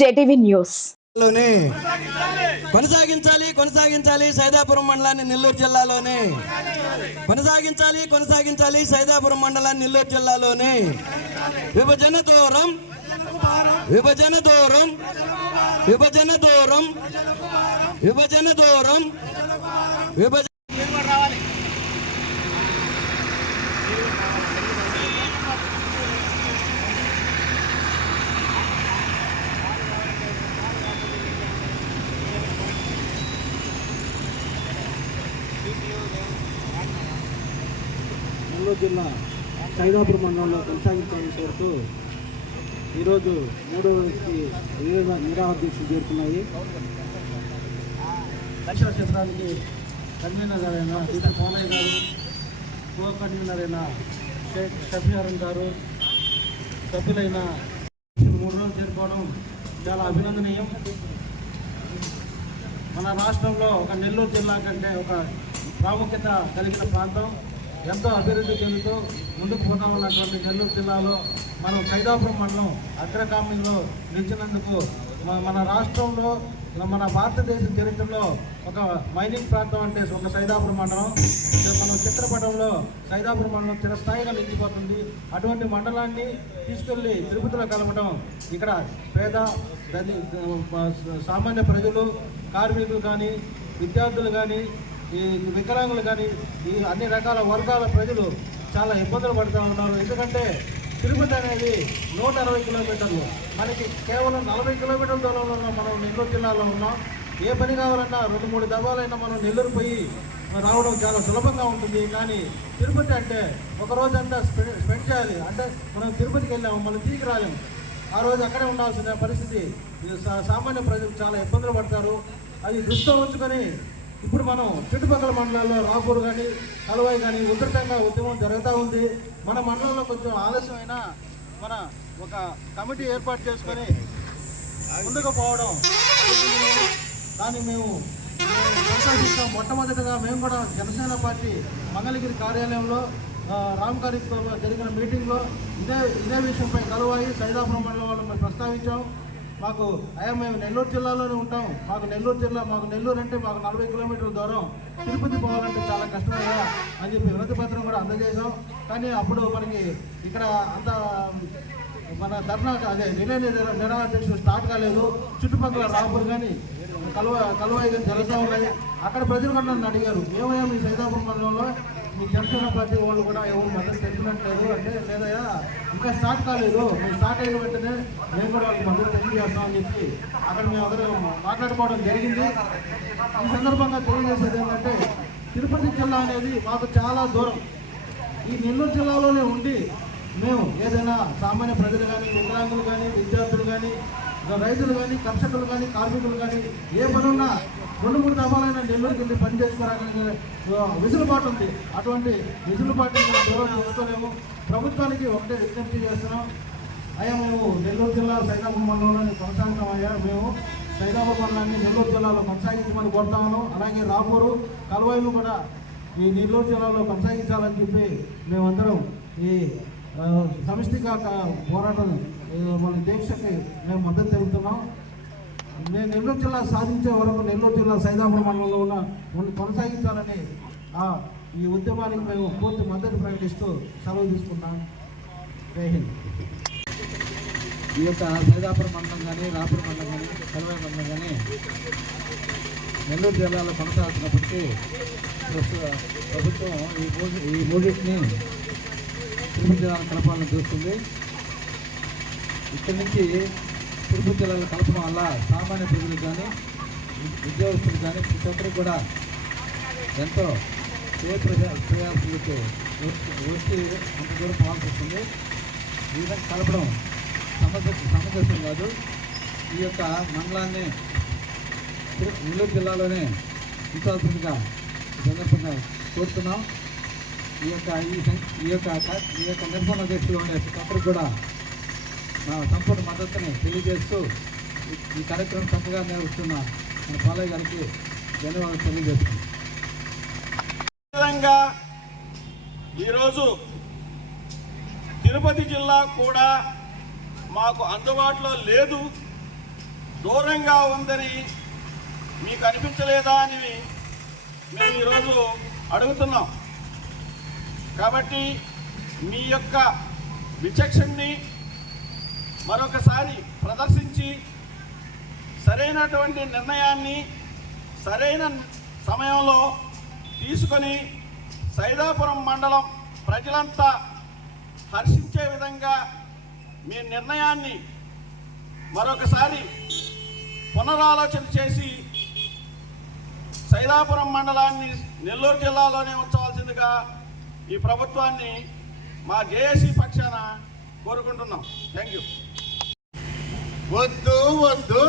JTV news. లోనే కొనసాగించాలి కొనసాగించాలి సైదాపురం మండలాన్ని నెల్లూరు జిల్లాలోనే. కొనసాగించాలి కొనసాగించాలి సైదాపురం మండలాన్ని నెల్లూరు జిల్లాలోనే. విభజన దూరం విభజన దూరం విభజన దూరం విభజన దూరం విభజన నెల్లూరు జిల్లా సైదాపురం మండలంలో కొనసాగించాలని కోరుతూ ఈరోజు మూడో వ్యక్తి నిరా నిరాహార దీక్షలు చేరుకున్నాయి. దక్షిణ క్షేత్రానికి కన్వీనర్ గారైన సీతా కోనయ్య గారు కో కన్వీనర్ అయిన షేక్ షఫీఆర్ గారు సభ్యులైన మూడు రోజులు చేరుకోవడం చాలా అభినందనీయం. మన రాష్ట్రంలో ఒక నెల్లూరు జిల్లా కంటే ఒక ప్రాముఖ్యత కలిగిన ప్రాంతం. ఎంతో అభివృద్ధి చెందుతూ ముందుకు పోతా ఉన్నటువంటి నెల్లూరు జిల్లాలో మనం సైదాపురం మండలం అగ్రగామిలో నిలిచినందుకు మన రాష్ట్రంలో మన భారతదేశ చరిత్రలో ఒక మైనింగ్ ప్రాంతం అంటే ఒక సైదాపురం మండలం. మనం చిత్రపటంలో సైదాపురం మండలం చిరస్థాయిగా నిలిచిపోతుంది అటువంటి మండలాన్ని తీసుకెళ్ళి తిరుపతిలో కలపడం ఇక్కడ పేద దళి సామాన్య ప్రజలు కార్మికులు కానీ విద్యార్థులు కానీ ఈ వికలాంగులు కానీ ఈ అన్ని రకాల వర్గాల ప్రజలు చాలా ఇబ్బందులు పడుతూ ఉన్నారు. ఎందుకంటే తిరుపతి అనేది నూట అరవై కిలోమీటర్లు. మనకి కేవలం నలభై కిలోమీటర్ల దూరంలో ఉన్న మనం నెల్లూరు జిల్లాలో ఉన్నాం. ఏ పని కావాలన్నా రెండు మూడు దబాలైనా మనం నెల్లూరు పోయి రావడం చాలా సులభంగా ఉంటుంది. కానీ తిరుపతి అంటే ఒక రోజంతా స్పెండ్ స్పెండ్ చేయాలి. అంటే మనం తిరుపతికి వెళ్ళాము మనం తిరిగి రాలేము. ఆ రోజు అక్కడే ఉండాల్సిన పరిస్థితి. సా- సామాన్య ప్రజలు చాలా ఇబ్బందులు పడతారు. అది దృష్టిలో ఉంచుకొని ఇప్పుడు మనం చుట్టుపక్కల మండలాల్లో రాపూర్ కానీ కలవాయి కానీ ఉధృతంగా ఉద్యమం జరుగుతూ ఉంది. మన మండలంలో కొంచెం ఆలస్యమైనా మన ఒక కమిటీ ఏర్పాటు చేసుకొని ముందుకు పోవడం దాన్ని మేము కొనసాగిస్తాం మొట్టమొదటిగా మేము కూడా జనసేన పార్టీ మంగళగిరి కార్యాలయంలో రామ్ జరిగిన మీటింగ్లో ఇదే ఇదే విషయంపై కలువాయి సైదాపురం మండలం వాళ్ళు మేము ప్రస్తావించాం. మాకు అయ్యా మేము నెల్లూరు జిల్లాలోనే ఉంటాం. మాకు నెల్లూరు జిల్లా మాకు నెల్లూరు అంటే మాకు నలభై కిలోమీటర్ల దూరం. తిరుపతి పోవాలంటే చాలా కష్టమయ్యా అని చెప్పి వినతి పత్రం కూడా అందజేశాం. కానీ అప్పుడు మనకి ఇక్కడ అంత మన ధర్నా అదే రిలే నిరాధ్యక్షులు స్టార్ట్ కాలేదు. చుట్టుపక్కల రాపూర్ కానీ కలువ కలువాయి కానీ జరుగుతూ ఉన్నాయి అక్కడ ప్రజలు కూడా నన్ను అడిగారు ఏమయ్యా మీ సైదాపురం మండలంలో మీ చెప్తున్న ప్రతి వాళ్ళు కూడా ఎవరు మద్దతు తెలిపినట్లేదు అంటే లేదయ్యా ఇంకా స్టార్ట్ కాలేదు. మీరు స్టార్ట్ అయిన వెంటనే మేము కూడా వాళ్ళకి మద్దతు తెలియజేస్తామని చెప్పి అక్కడ మేము అందరూ మాట్లాడుకోవడం జరిగింది. ఈ సందర్భంగా తెలియజేసేది ఏంటంటే తిరుపతి జిల్లా అనేది మాకు చాలా దూరం. ఈ నెల్లూరు జిల్లాలోనే ఉండి మేము ఏదైనా సామాన్య ప్రజలు కానీ వికలాంగులు కానీ విద్యార్థులు కానీ రైతులు కానీ కర్షకులు కానీ కార్మికులు కానీ ఏ పని ఉన్నా రెండు మూడు దఫాలైనా నెల్లూరుకి వెళ్ళి పని చేసుకోవడానికి విసులుబాటు ఉంది. అటువంటి విసులుబాటుని మేము దూరం చేసుకోలేము. ప్రభుత్వానికి ఒకటే విజ్ఞప్తి చేస్తున్నాం. అయ్యా మేము నెల్లూరు జిల్లా సైదాబాద్ మండలంలో కొనసాగుతాం అయ్యా మేము సైదాబాద్ మండలాన్ని నెల్లూరు జిల్లాలో కొనసాగించమని కోరుతా అలాగే రాపూరు కలవాయిలు కూడా ఈ నెల్లూరు జిల్లాలో కొనసాగించాలని చెప్పి మేమందరం ఈ సమిష్టిగా పోరాటం మన దీక్షకి మేము మద్దతు తెలుపుతున్నాం. నేను నెల్లూరు జిల్లా సాధించే వరకు నెల్లూరు జిల్లా సైదాపురం మండలంలో ఉన్న కొనసాగించాలని ఈ ఉద్యమానికి మేము పూర్తి మద్దతు ప్రకటిస్తూ సెలవు తీసుకున్నాం జై హింద్. ఈ యొక్క సైదాపురం మండలం కానీ రాపురం మండలం కానీ కలవాయి మండలం కానీ నెల్లూరు జిల్లాలో కొనసాగుతున్నప్పటికీ ప్రస్తుత ప్రభుత్వం ఈ మూడు ఈ మూడింటిని తిరుపతి జిల్లాలో కలపాలని చూస్తుంది. ఇక్కడి నుంచి తిరుపతి జిల్లాలో కలపడం వల్ల సామాన్య ప్రజలకు కానీ ఉద్యోగస్తులకు కానీ ప్రతి ఒక్కరికి కూడా ఎంతో ఏ ప్రజా ప్రయాసాలకు వచ్చి అంత దూరం పోవాల్సి వస్తుంది. ఈ విధంగా కలపడం సమస్య సమస్య కాదు. ఈ యొక్క మండలాన్ని నెల్లూరు జిల్లాలోనే ఉంచాల్సిందిగా సందర్భంగా కోరుతున్నాం. ఈ యొక్క ఈ యొక్క ఈ యొక్క నిర్మాణ దీక్షలో ఉండే ప్రతి ఒక్కరికి కూడా సంపూర్ణ మద్దతుని తెలియజేస్తూ ఈ- కార్యక్రమం చక్కగా నిర్వహిస్తున్న మన పాలయ్య గారికి ధన్యవాదాలు తెలియజేస్తున్నాం. విధంగా ఈరోజు తిరుపతి జిల్లా కూడా మాకు అందుబాటులో లేదు. దూరంగా ఉందని మీకు అనిపించలేదా అని మేము ఈరోజు అడుగుతున్నాం. కాబట్టి మీ యొక్క విచక్షణని మరొకసారి ప్రదర్శించి సరైనటువంటి నిర్ణయాన్ని సరైన సమయంలో తీసుకొని సైదాపురం మండలం ప్రజలంతా హర్షించే విధంగా మీ నిర్ణయాన్ని మరొకసారి పునరాలోచన చేసి సైదాపురం మండలాన్ని నెల్లూరు జిల్లాలోనే ఉంచవలసిందిగా ఈ ప్రభుత్వాన్ని మా జేఏసీ పక్షాన కోరుకుంటున్నాం. థ్యాంక్ యూ వద్దు వద్దు.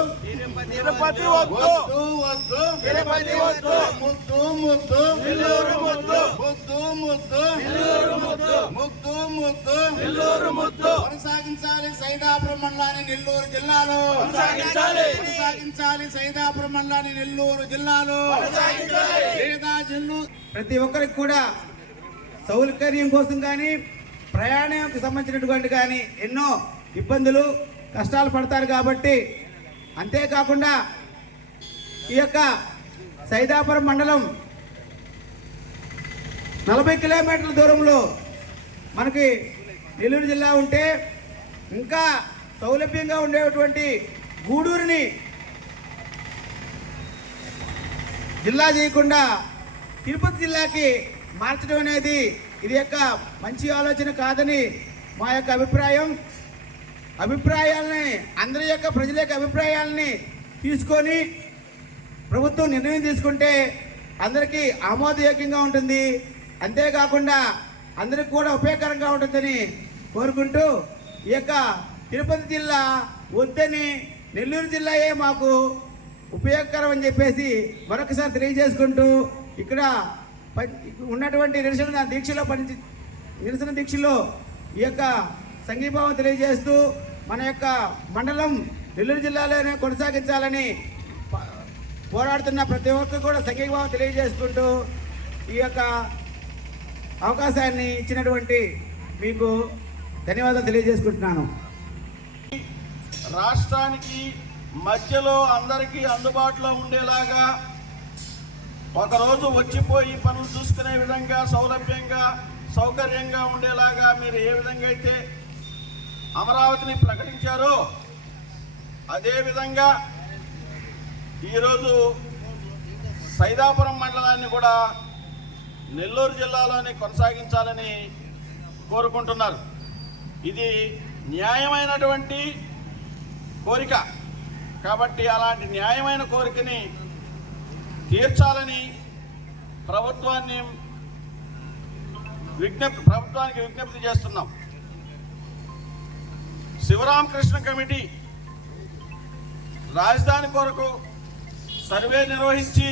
తిరుపతి వద్దు. వద్దు వద్దు. తిరుపతి వద్దు. ముద్దు ముద్దు. నెల్లూరు ముద్దు. ముద్దు ముద్దు. నెల్లూరు ముద్దు. ముద్దు ముద్దు. నెల్లూరు ముద్దు. కొనసాగించాలి సైదాపురం మండలాన్ని నెల్లూరు జిల్లాలో. కొనసాగించాలి. కొనసాగించాలి సైదాపురం మండలాన్ని నెల్లూరు జిల్లాలో. కొనసాగించాలి. లేదా నెల్లూరు ప్రతి ఒక్కరికి కూడా సౌకర్యం కోసం కానీ ప్రయాణంకి సంబంధించినటువంటి కానీ ఎన్నో ఇబ్బందులు కష్టాలు పడతారు కాబట్టి అంతేకాకుండా ఈ యొక్క సైదాపురం మండలం నలభై కిలోమీటర్ల దూరంలో మనకి నెల్లూరు జిల్లా ఉంటే ఇంకా సౌలభ్యంగా ఉండేటువంటి గూడూరుని జిల్లా చేయకుండా తిరుపతి జిల్లాకి మార్చడం అనేది ఇది యొక్క మంచి ఆలోచన కాదని మా యొక్క అభిప్రాయం. అభిప్రాయాలని అందరి యొక్క ప్రజల యొక్క అభిప్రాయాలని తీసుకొని ప్రభుత్వం నిర్ణయం తీసుకుంటే అందరికీ ఆమోదయోగ్యంగా ఉంటుంది. అంతేకాకుండా అందరికి కూడా ఉపయోగకరంగా ఉంటుందని కోరుకుంటూ ఈ యొక్క తిరుపతి జిల్లా వద్దని నెల్లూరు జిల్లాయే మాకు ఉపయోగకరం అని చెప్పేసి మరొకసారి తెలియజేసుకుంటూ ఇక్కడ ఉన్నటువంటి నిరసన దీక్షలో పని నిరసన దీక్షలో ఈ యొక్క సంఘీభావం తెలియజేస్తూ మన యొక్క మండలం నెల్లూరు జిల్లాలోనే కొనసాగించాలని పోరాడుతున్న ప్రతి ఒక్కరు కూడా సంఘీభావం తెలియజేసుకుంటూ ఈ యొక్క అవకాశాన్ని ఇచ్చినటువంటి మీకు ధన్యవాదాలు తెలియజేసుకుంటున్నాను. రాష్ట్రానికి మధ్యలో అందరికీ అందుబాటులో ఉండేలాగా ఒకరోజు వచ్చిపోయి పనులు చూసుకునే విధంగా సౌలభ్యంగా సౌకర్యంగా ఉండేలాగా మీరు ఏ విధంగా అయితే అమరావతిని ప్రకటించారో. అదేవిధంగా ఈరోజు సైదాపురం మండలాన్ని కూడా నెల్లూరు జిల్లాలోనే కొనసాగించాలని కోరుకుంటున్నారు. ఇది న్యాయమైనటువంటి కోరిక. కాబట్టి అలాంటి న్యాయమైన కోరికని తీర్చాలని ప్రభుత్వాన్ని విజ్ఞప్తి ప్రభుత్వానికి విజ్ఞప్తి చేస్తున్నాం. శివరామకృష్ణ కమిటీ రాజధాని కొరకు సర్వే నిర్వహించి